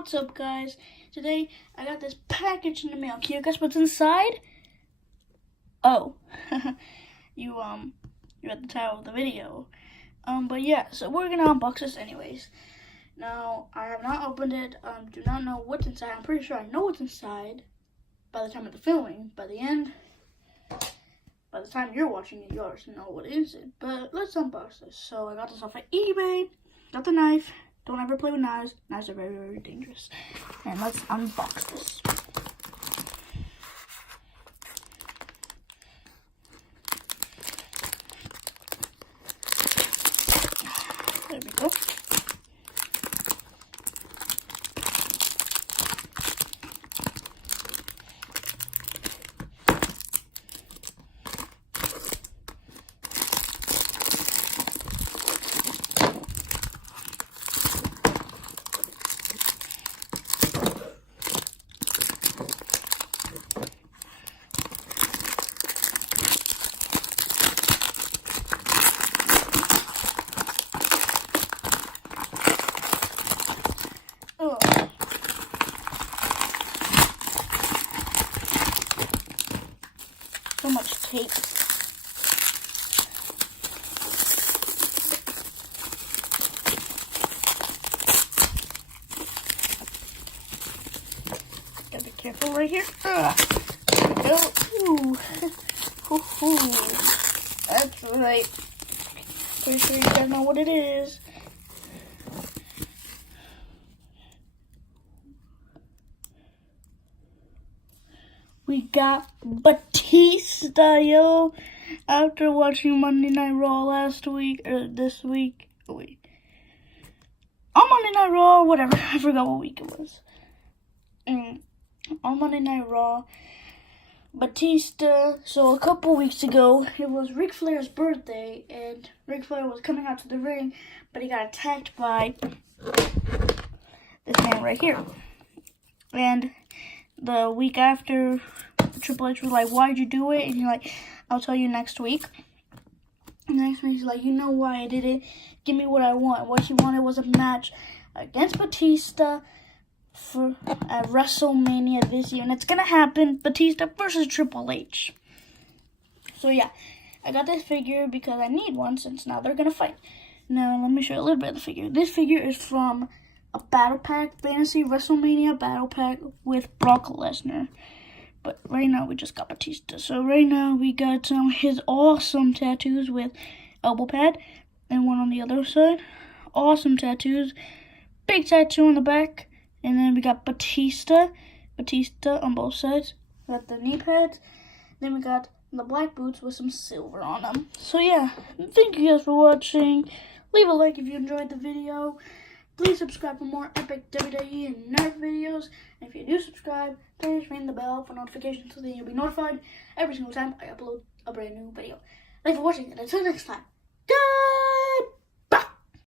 What's up, guys? Today I got this package in the mail. Can you guess what's inside? Oh, you read the title of the video. But yeah, so we're gonna unbox this anyways. Now I have not opened it. Do not know what's inside. I'm pretty sure I know what's inside by the time of the filming. By the time you're watching it, you already know what is it. But let's unbox this. So I got this off of eBay. Got the knife. Don't ever play with knives. Knives are very, very dangerous. And let's unbox this. There we go. So much tape. Gotta be careful right here. There we go. Ooh. Ooh. That's right. Pretty sure you guys know what it is. We got Batista, yo. After watching Monday Night Raw last week, or this week, on Monday Night Raw, whatever, I forgot what week it was. On Monday Night Raw, Batista, so a couple weeks ago, it was Ric Flair's birthday, and Ric Flair was coming out to the ring, but he got attacked by this man right here. And the week after, Triple H was like, why'd you do it? And he's like, I'll tell you next week. And the next week he's like, you know why I did it? Give me what I want. What he wanted was a match against Batista at WrestleMania this year. And it's going to happen, Batista versus Triple H. So yeah, I got this figure because I need one since now they're going to fight. Now, let me show you a little bit of the figure. This figure is from a battle pack, Fantasy WrestleMania battle pack with Brock Lesnar. But right now we just got Batista. So right now we got his awesome tattoos with elbow pad and one on the other side. Awesome tattoos. Big tattoo on the back. And then we got Batista on both sides. We got the knee pads. Then we got the black boots with some silver on them. So yeah, thank you guys for watching. Leave a like if you enjoyed the video. Please subscribe for more epic WWE and Nerf videos. And if you do subscribe, please ring the bell for notifications so that you'll be notified every single time I upload a brand new video. Thanks for watching, and until next time, go!